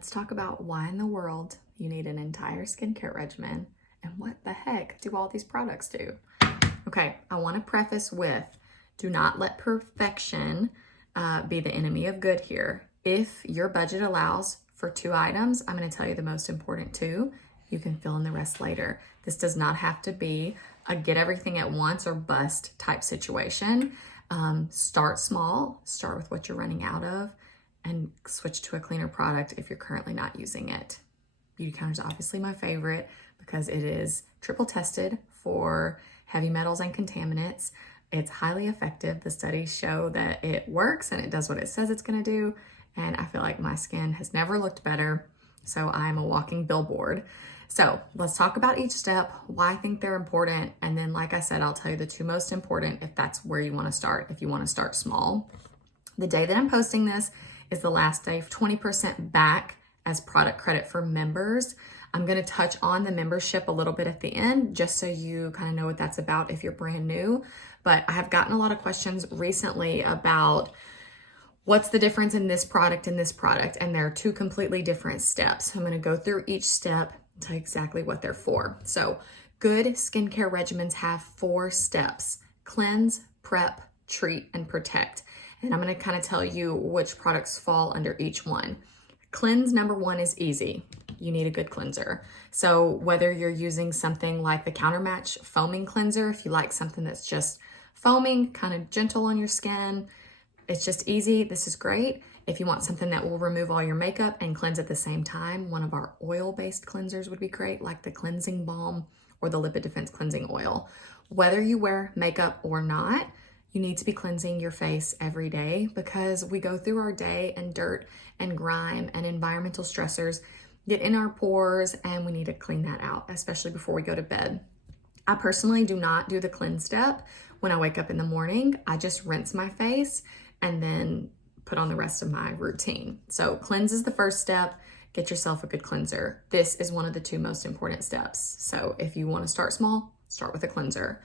let's talk about why in the world you need an entire skincare regimen and what the heck do all these products do. Okay, I want to preface with, do not let perfection be the enemy of good here. If your budget allows for 2 items, I'm going to tell you the most important 2. You can fill in the rest later. This does not have to be a get everything at once or bust type situation. Start small, start with what you're running out of, and switch to a cleaner product if you're currently not using it. Beauty Counter is obviously my favorite because it is triple tested for heavy metals and contaminants. It's highly effective. The studies show that it works and it does what it says it's going to do. And I feel like my skin has never looked better. So I'm a walking billboard. So let's talk about each step, why I think they're important. And then, like I said, I'll tell you the 2 most important if that's where you want to start, if you want to start small. The day that I'm posting this is the last day of 20% back as product credit for members. I'm going to touch on the membership a little bit at the end, just so you kind of know what that's about if you're brand new. But I have gotten a lot of questions recently about what's the difference in this product and this product, and there are 2 completely different steps. I'm going to go through each step and tell you exactly what they're for. So good skincare regimens have 4 steps: cleanse, prep, treat, and protect. And I'm going to kind of tell you which products fall under each one. Cleanse number 1 is easy. You need a good cleanser. So whether you're using something like the Countermatch foaming cleanser, if you like something that's just foaming, kind of gentle on your skin, it's just easy, this is great. If you want something that will remove all your makeup and cleanse at the same time, one of our oil-based cleansers would be great, like the cleansing balm or the lipid defense cleansing oil. Whether you wear makeup or not, you need to be cleansing your face every day because we go through our day and dirt and grime and environmental stressors get in our pores, and we need to clean that out, especially before we go to bed. I personally do not do the cleanse step when I wake up in the morning. I just rinse my face and then put on the rest of my routine. So cleanse is the first step. Get yourself a good cleanser. This is one of the 2 most important steps. So if you want to start small, start with a cleanser.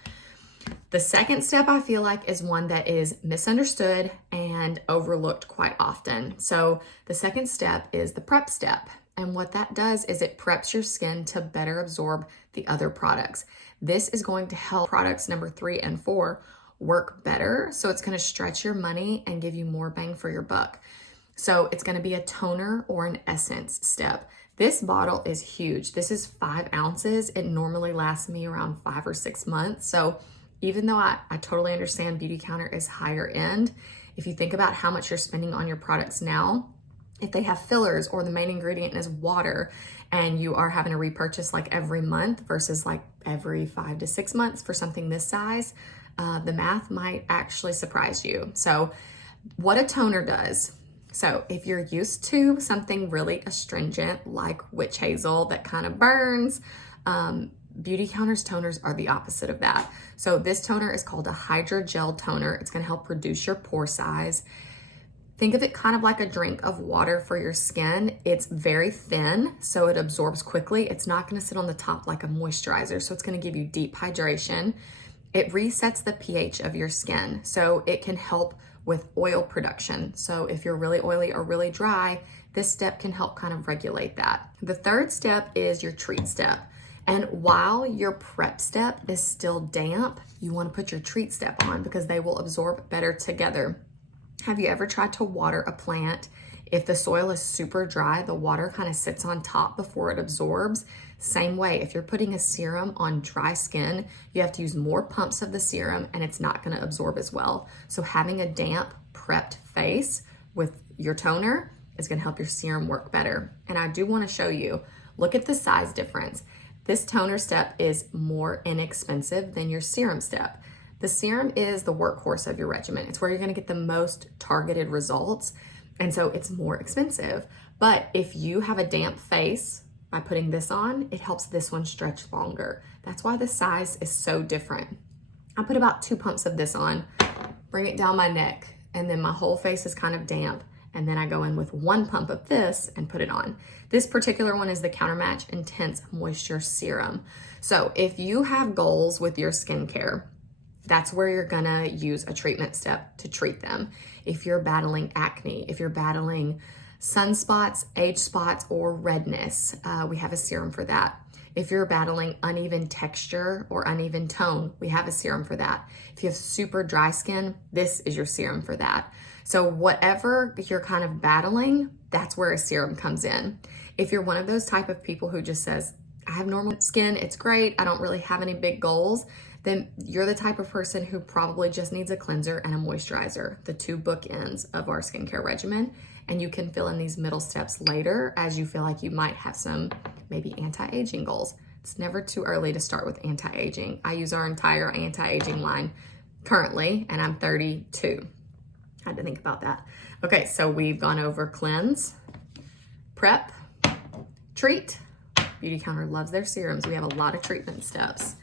The second step I feel like is one that is misunderstood and overlooked quite often. So the second step is the prep step. And what that does is it preps your skin to better absorb the other products. This is going to help products number 3 and 4 work better. So it's going to stretch your money and give you more bang for your buck. So it's going to be a toner or an essence step. This bottle is huge. This is 5 ounces. It normally lasts me around 5 or 6 months. So even though I totally understand Beauty Counter is higher end, if you think about how much you're spending on your products now, if they have fillers or the main ingredient is water and you are having to repurchase like every month versus like every 5 to 6 months for something this size, the math might actually surprise you. So what a toner does. So if you're used to something really astringent like witch hazel that kind of burns, Beauty Counter's toners are the opposite of that. So this toner is called a Hydrogel Toner. It's going to help reduce your pore size. Think of it kind of like a drink of water for your skin. It's very thin, so it absorbs quickly. It's not going to sit on the top like a moisturizer, so it's going to give you deep hydration. It resets the pH of your skin, so it can help with oil production. So if you're really oily or really dry, this step can help kind of regulate that. The third step is your treat step. And while your prep step is still damp, you want to put your treat step on because they will absorb better together. Have you ever tried to water a plant? If the soil is super dry, the water kind of sits on top before it absorbs. Same way, if you're putting a serum on dry skin, you have to use more pumps of the serum and it's not going to absorb as well. So having a damp, prepped face with your toner is going to help your serum work better. And I do want to show you, look at the size difference. This toner step is more inexpensive than your serum step. The serum is the workhorse of your regimen. It's where you're going to get the most targeted results. And so it's more expensive. But if you have a damp face, by putting this on, it helps this one stretch longer. That's why the size is so different. I put about 2 pumps of this on, bring it down my neck, and then my whole face is kind of damp. And then I go in with 1 pump of this and put it on. This particular one is the Countermatch Intense Moisture Serum. So if you have goals with your skincare, that's where you're gonna use a treatment step to treat them. If you're battling acne, if you're battling Sunspots, age spots, or redness, we have a serum for that. If you're battling uneven texture or uneven tone, we have a serum for that. If you have super dry skin, this is your serum for that. So whatever you're kind of battling, that's where a serum comes in. If you're one of those type of people who just says, I have normal skin, it's great, I don't really have any big goals, then you're the type of person who probably just needs a cleanser and a moisturizer, the two bookends of our skincare regimen. And you can fill in these middle steps later as you feel like you might have some maybe anti-aging goals. It's never too early to start with anti-aging. I use our entire anti-aging line currently, and I'm 32. I had to think about that. Okay, so we've gone over cleanse, prep, treat. Beauty Counter loves their serums. We have a lot of treatment steps.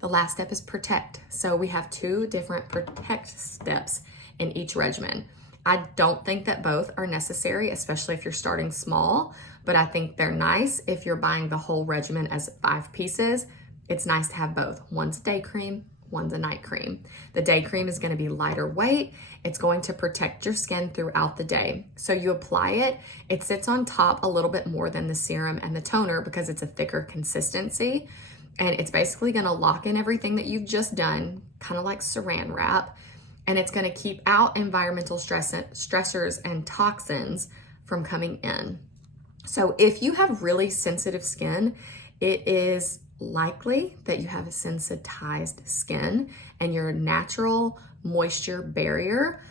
The last step is protect. So we have 2 different protect steps in each regimen. I don't think that both are necessary, especially if you're starting small, but I think they're nice if you're buying the whole regimen as 5 pieces. It's nice to have both. One's day cream, one's a night cream. The day cream is going to be lighter weight. It's going to protect your skin throughout the day. So you apply it, it sits on top a little bit more than the serum and the toner because it's a thicker consistency. And it's basically going to lock in everything that you've just done, kind of like saran wrap. And it's going to keep out environmental stressors and toxins from coming in. So if you have really sensitive skin, it is likely that you have a sensitized skin and your natural moisture barrier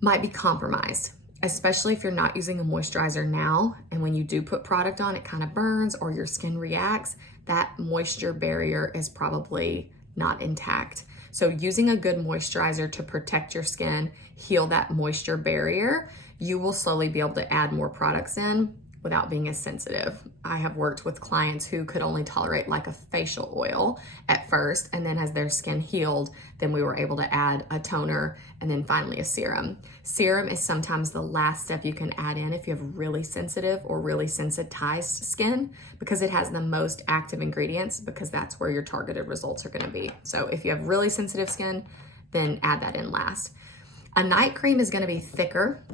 might be compromised, especially if you're not using a moisturizer now. And when you do put product on, it kind of burns or your skin reacts. That moisture barrier is probably not intact. So using a good moisturizer to protect your skin, heal that moisture barrier, you will slowly be able to add more products in without being as sensitive. I have worked with clients who could only tolerate like a facial oil at first, and then as their skin healed, then we were able to add a toner and then finally a serum. Serum is sometimes the last step you can add in if you have really sensitive or really sensitized skin because it has the most active ingredients because that's where your targeted results are gonna be. So if you have really sensitive skin, then add that in last. A night cream is gonna be thicker.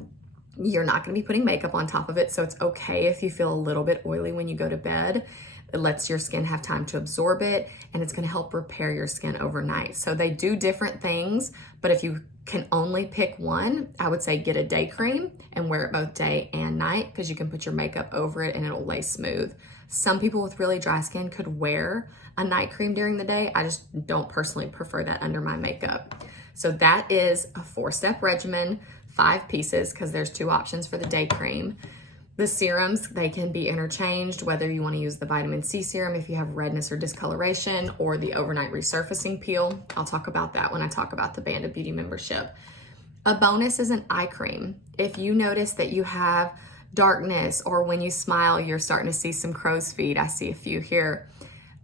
You're not going to be putting makeup on top of it, so it's okay if you feel a little bit oily when you go to bed. It lets your skin have time to absorb it, and it's going to help repair your skin overnight. So they do different things, but if you can only pick one, I would say get a day cream and wear it both day and night because you can put your makeup over it and it'll lay smooth. Some people with really dry skin could wear a night cream during the day. I just don't personally prefer that under my makeup. So that is a 4-step regimen. 5 pieces because there's 2 options for the day cream. The serums, they can be interchanged, whether you want to use the vitamin C serum if you have redness or discoloration, or the overnight resurfacing peel. I'll talk about that when I talk about the Band of Beauty membership. A bonus is an eye cream. If you notice that you have darkness or when you smile, you're starting to see some crow's feet, I see a few here,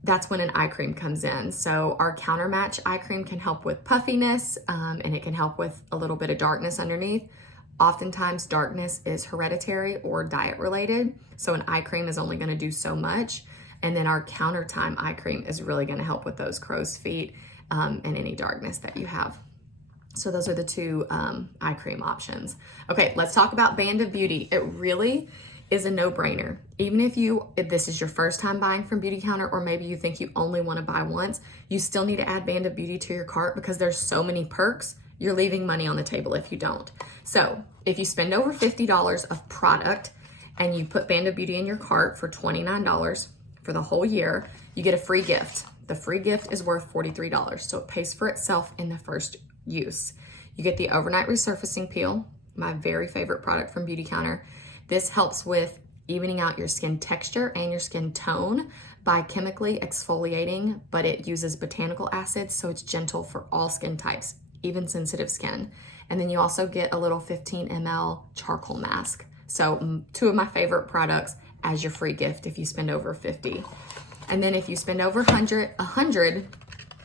that's when an eye cream comes in. So our Counter Match eye cream can help with puffiness and it can help with a little bit of darkness underneath. Oftentimes darkness is hereditary or diet related. So an eye cream is only gonna do so much. And then our Counter Time eye cream is really gonna help with those crow's feet and any darkness that you have. So those are the 2 eye cream options. Okay, let's talk about Band of Beauty. It really is a no-brainer. Even if this is your first time buying from Beauty Counter, or maybe you think you only want to buy once, you still need to add Band of Beauty to your cart because there's so many perks. You're leaving money on the table if you don't. So if you spend over $50 of product and you put Band of Beauty in your cart for $29 for the whole year, you get a free gift. The free gift is worth $43, so it pays for itself in the first use. You get the overnight resurfacing peel, my very favorite product from Beauty Counter. This helps with evening out your skin texture and your skin tone by chemically exfoliating, but it uses botanical acids, so it's gentle for all skin types, even sensitive skin. And then you also get a little 15 ml charcoal mask. So 2 of my favorite products as your free gift if you spend over 50. And then if you spend over 100,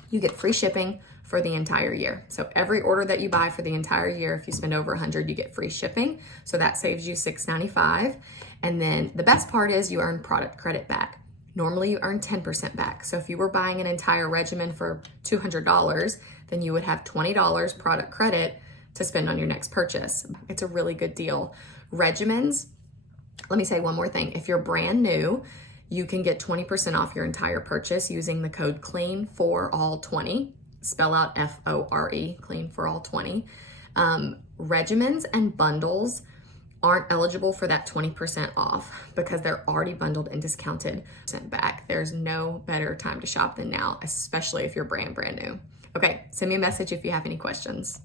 you get free shipping for the entire year. So every order that you buy for the entire year, if you spend over 100, you get free shipping. So that saves you $6.95. And then the best part is you earn product credit back. Normally you earn 10% back. So if you were buying an entire regimen for $200, then you would have $20 product credit to spend on your next purchase. It's a really good deal. Regimens Let me say one more thing. If you're brand new, you can get 20% off your entire purchase using the code CLEAN for all 20. Spell out FORE, CLEAN for all 20. Regimens and bundles aren't eligible for that 20% off because they're already bundled and discounted sent back. There's no better time to shop than now, especially if you're brand new. Okay, send me a message if you have any questions.